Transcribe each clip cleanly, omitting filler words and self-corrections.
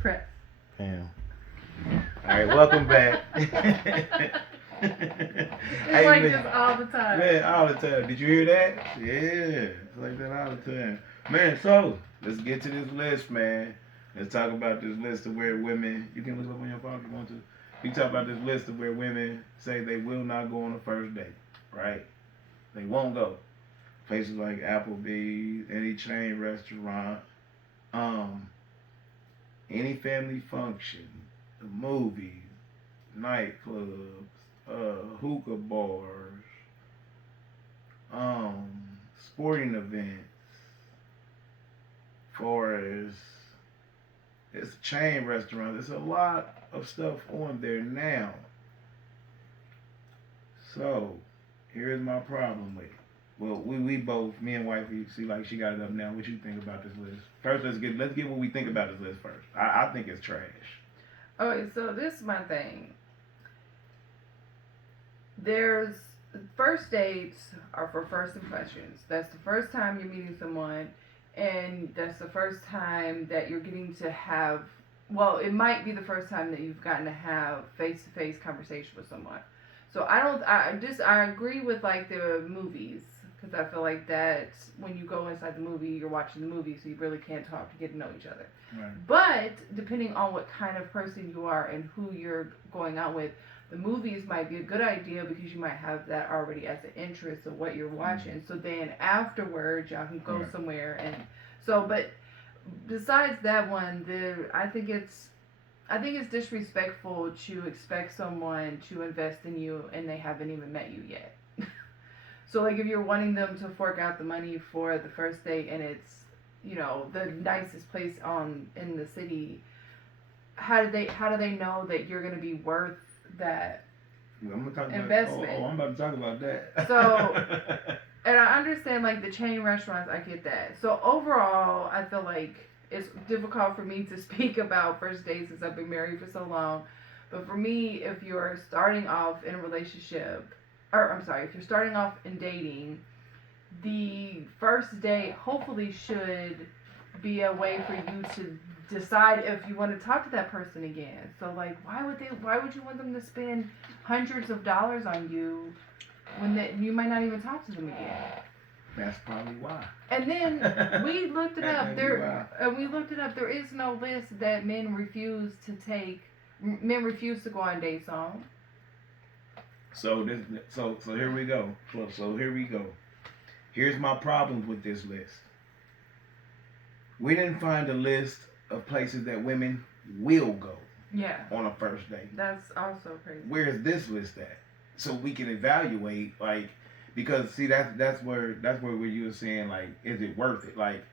Press. Damn. All right, welcome back. It's Hey like man, this all the time. man, all the time. Did you hear that? Yeah, it's like that all the time. Man, so let's get to this list, man. Let's talk about this list of where women. You can look up on your phone if you want to. We talk about this list of where women say they will not go on a first date, right? They won't go. Places like Applebee's, any chain restaurant, um, any family function, the movies, nightclubs, hookah bars, sporting events, far as it's chain restaurants. There's a lot of stuff on there now. So here's my problem with it. Well, we both, me and wifey, see like she got it up now. What you think about this list? First, let's get what we think about this list first. I think it's trash. Okay, so this is my thing. There's first dates are for first impressions. That's the first time you're meeting someone, and that's the first time that you're getting to have. Well, it might be the first time that you've gotten to have face to face conversation with someone. So I don't. I agree with like the movies because I feel like that when you go inside the movie, you're watching the movie, so you really can't talk to get to know each other. Right. But depending on what kind of person you are and who you're going out with, the movies might be a good idea because you might have that already as an interest of what you're watching. Mm-hmm. So then afterwards, y'all can go right. somewhere and so. But besides that one, I think it's disrespectful to expect someone to invest in you and they haven't even met you yet. So like if you're wanting them to fork out the money for the first date and it's the nicest place in the city, how do they know that you're gonna be worth that I'm gonna talk investment? About, I'm about to talk about that. So, and I understand like the chain restaurants, I get that. So overall, I feel like it's difficult for me to speak about first dates since I've been married for so long. But for me, if you're starting off in a relationship, or I'm sorry, if you're starting off in dating, the first date hopefully should be a way for you to decide if you want to talk to that person again. So like why would you want them to spend hundreds of dollars on you when you might not even talk to them again? That's probably why. And then we looked it up. There is no list that men refuse to take. Men refuse to go on dates on. So here we go. So here we go. Here's my problem with this list. We didn't find a list of places that women will go. Yeah. On a first date. That's also crazy. Where's this list at? So we can evaluate, like, because see that's where you were saying like, is it worth it? Like,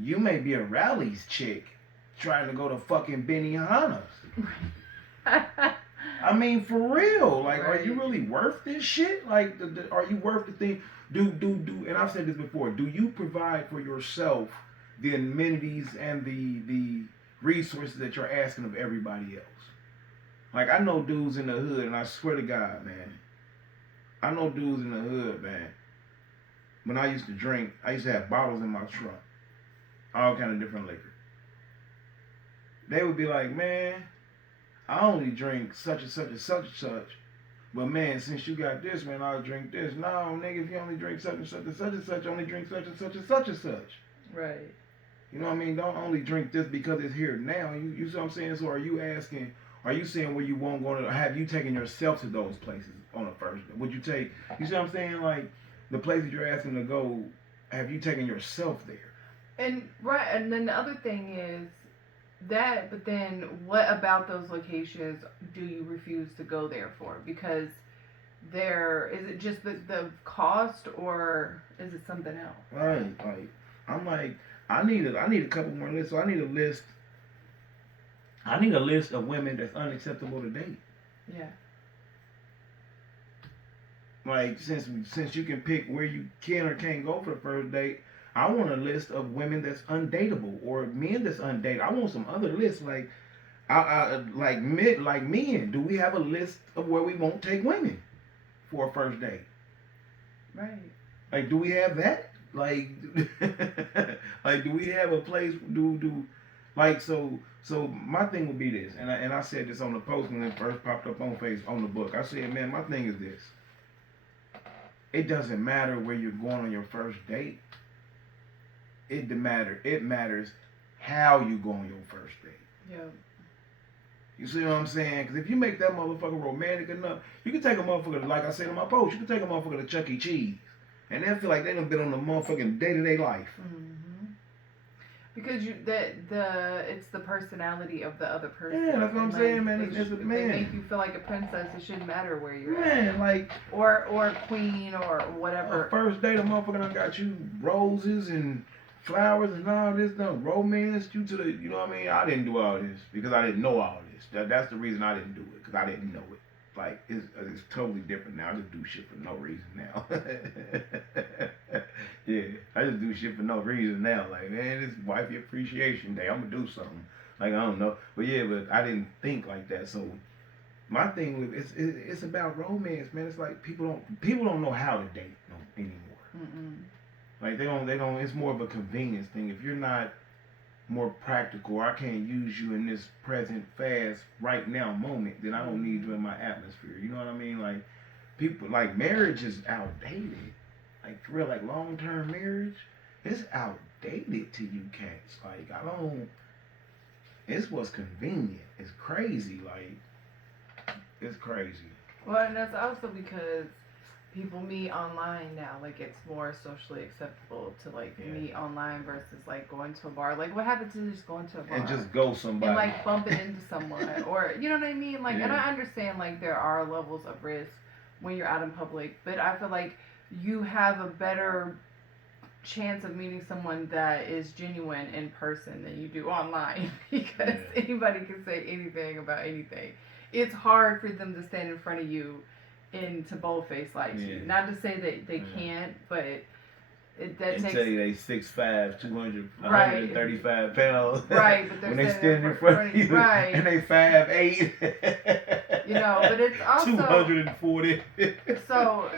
you may be a Rally's chick trying to go to fucking Benihana's. I mean, for real. Like, right. Are you really worth this shit? Like, are you worth the thing? Do and I've said this before. Do you provide for yourself the amenities and the resources that you're asking of everybody else? Like, I know dudes in the hood, and I swear to God, man, I know dudes in the hood, man. When I used to drink, I used to have bottles in my trunk, all kind of different liquor. They would be like, man, I only drink such and such and such and such. But man, since you got this, man, I'll drink this. No, nigga, if you only drink such and such and such and such, only drink such and such and such and such. Right. You know what I mean? Don't only drink this because it's here now. You see what I'm saying? So are you saying where you won't go to, have you taken yourself to those places on a first day? Would you take, you see what I'm saying? Like, the places you're asking to go, have you taken yourself there? And right, and then the other thing is, but then what about those locations do you refuse to go there for? Because is it just the cost or is it something else? Right, like, I'm like, I need a couple more lists. So I need a list of women that's unacceptable to date. Yeah. Like, since you can pick where you can or can't go for the first date, I want a list of women that's undateable or men that's undateable. I want some other lists like men. Do we have a list of where we won't take women for a first date? Right. Like, do we have that? Like, like, do we have a place? Like so my thing would be this, and I said this on the post when it first popped up on the book. I said, man, my thing is this. It doesn't matter where you're going on your first date. It matters how you go on your first date. Yeah. You see what I'm saying? Because if you make that motherfucker romantic enough, you can take a motherfucker, like I said in my post, you can take a motherfucker to Chuck E. Cheese, and they'll feel like they done been on the motherfucking day-to-day life. Mm-hmm. Because it's the personality of the other person. Yeah, that's what I'm saying, man. If they make you feel like a princess, it shouldn't matter where you're at. Like or queen or whatever. First date, a motherfucker done got you roses and flowers and all this, done romance you to the, you know what I mean? I didn't do all this because I didn't know all this. That's the reason I didn't do it, because I didn't know it. Like, it's totally different now. I just do shit for no reason now. Yeah, I just do shit for no reason now. Like, man, it's wifey appreciation day. I'm gonna do something. Like, I don't know. But yeah, but I didn't think like that. So my thing with it's about romance, man. It's like people don't know how to date anymore. Mm-mm. Like they don't. It's more of a convenience thing. If you're not more practical, I can't use you in this present, fast, right now moment, then I don't need you in my atmosphere. You know what I mean? Like people, like marriage is outdated. Like for real, like long term marriage, it's outdated to you cats. Like I don't. It's what's convenient. It's crazy. Like it's crazy. Well, and that's also because people meet online now. Like it's more socially acceptable to meet online versus like going to a bar. Like what happens to just going to a bar and just go somebody and like bumping into someone, or you know what I mean? Like, and I understand like there are levels of risk when you're out in public, but I feel like you have a better chance of meeting someone that is genuine in person than you do online because anybody can say anything about anything. It's hard for them to stand in front of you and to boldface like you. Not to say that they can't, but that takes. Tell you they 6'5", 200, 135 pounds. Right, but they're when they stand in front of you, right, and they 5'8". You know, but it's also 240. So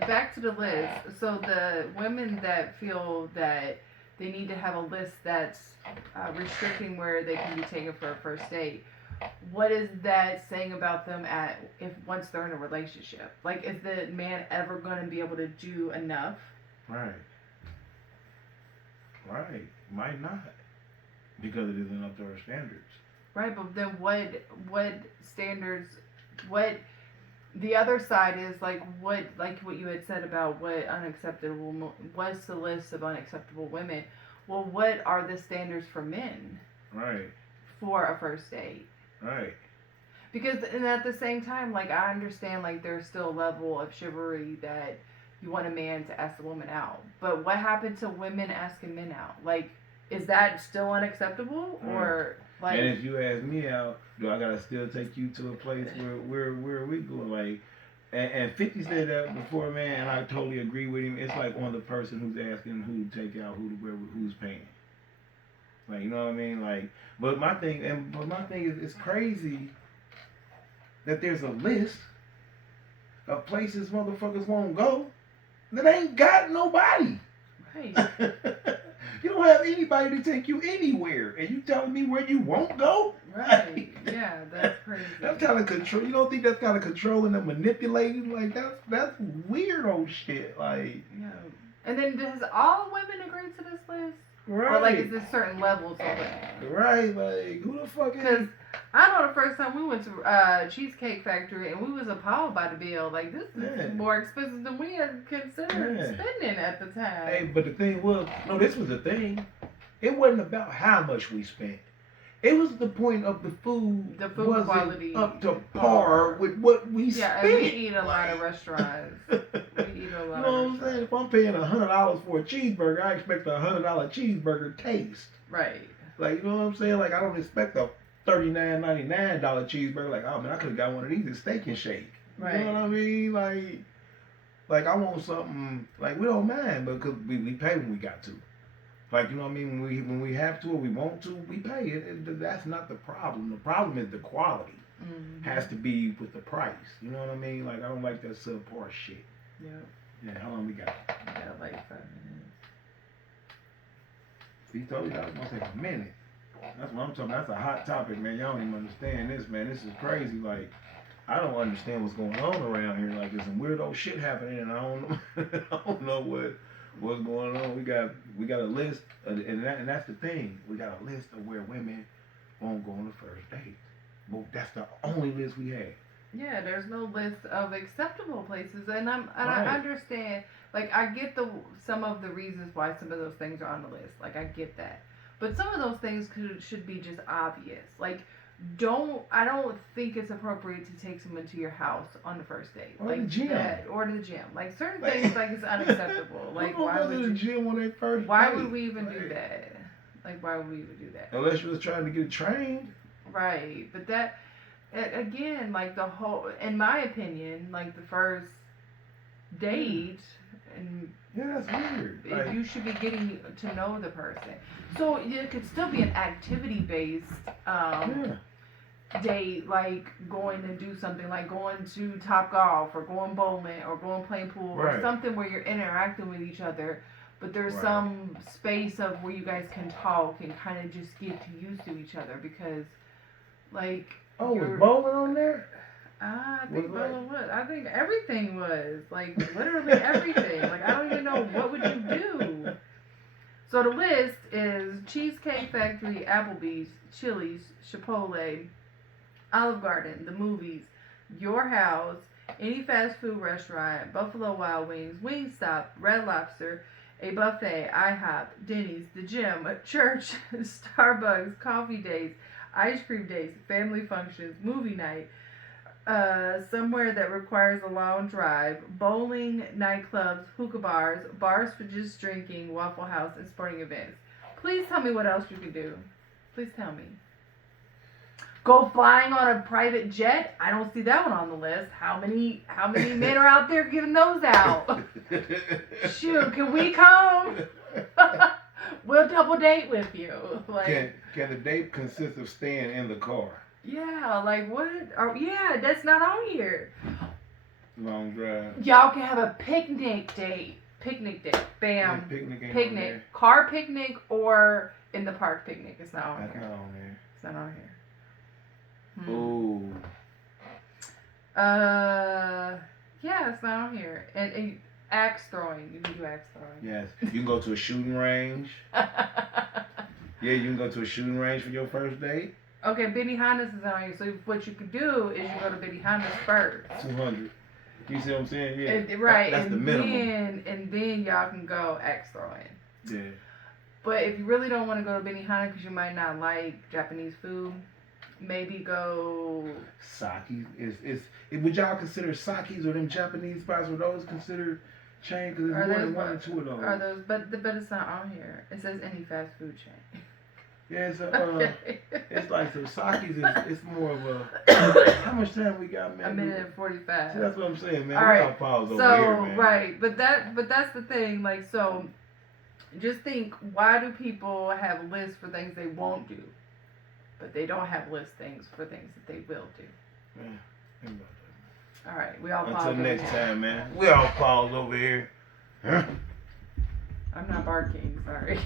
back to the list. So the women that feel that they need to have a list that's restricting where they can be taken for a first date. What is that saying about them once they're in a relationship? Like, is the man ever going to be able to do enough? Right. Might not, because it isn't up to our standards. Right, but then what standards? What the other side is like what you had said about what unacceptable? What's the list of unacceptable women? Well, what are the standards for men? Right. For a first date. Right. Because, and at the same time, like, I understand, like, there's still a level of chivalry that you want a man to ask a woman out. But what happened to women asking men out? Like, is that still unacceptable? Or, like... And if you ask me out, do I gotta still take you to a place where we going? Like, and 50 said that before, man, and I totally agree with him. It's like on the person who's asking who to take out, who's paying. Like, you know what I mean? Like, but my thing is, it's crazy that there's a list of places motherfuckers won't go that ain't got nobody. Right. You don't have anybody to take you anywhere, and you telling me where you won't go? Right. Yeah, that's crazy. That's kind of control. You don't think that's kind of controlling and manipulating? Like that's weirdo shit. Like. Yeah. And then does all women agree to this list? Right. Or like is there certain levels of it? Right. Like who the fuck is? Because I know the first time we went to Cheesecake Factory and we was appalled by the bill. Like this is more expensive than we had considered spending at the time. Hey, but the thing was, no, this was the thing. It wasn't about how much we spent. It was the point of the food. The food quality up to par with what we spent. Yeah, and we eat a lot of restaurants. We eat a lot. You know what I'm saying? If I'm paying $100 for a cheeseburger, I expect a $100 cheeseburger taste. Right. Like, you know what I'm saying? Like, I don't expect a $39.99 cheeseburger. Like, oh man, I could have got one of these at Steak and Shake. Right. You know what I mean? Like I want something. Like we don't mind, but cause we pay when we got to. Like, you know what I mean? When we have to or we want to, we pay it. That's not the problem. The problem is the quality has to be with the price. You know what I mean? Like, I don't like that subpar shit. Yeah. Yeah, how long we got? We got like 5 minutes. He told you that was going to take a minute. That's what I'm talking about. That's a hot topic, man. Y'all don't even understand this, man. This is crazy. Like, I don't understand what's going on around here. Like, there's some weirdo shit happening, and I don't know, I don't know what's going on. We got a list, and that's the thing. We got a list of where women won't go on the first date. Well, that's the only list we have. Yeah, there's no list of acceptable places, and Right. I understand. Like, I get some of the reasons why some of those things are on the list. Like, I get that, but some of those things should be just obvious. Like, I don't think it's appropriate to take someone to your house on the first date, Or like the gym. that, or to the gym. Like, certain things, like, it's unacceptable. Like, why would you? The gym on their first Why date? would we even do that? Like, why would we even do that? Unless you was trying to get trained. Right, but that again, like the whole, in my opinion, like the first date, and Yeah, that's weird. Like, you should be getting to know the person. So it could still be an activity based yeah. date, like going and do something, like going to Top Golf or going bowling or going playing pool or Right. something where you're interacting with each other. But there's Right. some space of where you guys can talk and kind of just get used to each other, because, like, Oh, was bowling on there? I think Was it bowling was. I think everything was. Like, literally everything. Like, I don't even know, what would you do? So the list is Cheesecake Factory, Applebee's, Chili's, Chipotle, Olive Garden, the movies, your house, any fast food restaurant, Buffalo Wild Wings, Wingstop, Red Lobster, a buffet, IHOP, Denny's, the gym, a church, Starbucks, coffee dates, ice cream dates, family functions, movie night, somewhere that requires a long drive, bowling, nightclubs, hookah bars, bars for just drinking, Waffle House, and sporting events. Please tell me what else you can do. Please tell me. Go flying on a private jet? I don't see that one on the list. How many men are out there giving those out? Shoot, can we come? We'll double date with you. Like, can the date consist of staying in the car? Yeah, like what? Yeah, that's not on here. Long drive. Y'all can have a picnic date. Picnic date. Bam. Picnic. Ain't on Picnic. there. Car picnic or in the park picnic. It's not on That's here. not on there. It's not on here. Ooh. Yeah, it's not on here. And axe throwing. You can do axe throwing. Yes. You can go to a shooting range. Yeah, you can go to a shooting range for your first date. Okay, Benihana's is on here. So what you could do is you go to Benihana's first. 200. You see what I'm saying? Yeah. Right. That's the minimum. And then y'all can go axe throwing. Yeah. But if you really don't want to go to Benihana because you might not like Japanese food, maybe go. Saki's would y'all consider Saki's or them Japanese spots? Were those considered chain? Because there's more than one or two of those. Are those? But it's not on here. It says any fast food chain. Yeah, it's like some Saki's. It's more of a. How much time we got, man? 1:45. See, that's what I'm saying, man. All We right. gotta pause over So here, man. right, but that's the thing. Like, so, just think: why do people have lists for things they won't do, but they don't have things for things that they will do? Yeah. All right, we all pause. Until next time, man. We all pause over here. Huh? I'm not barking. Sorry.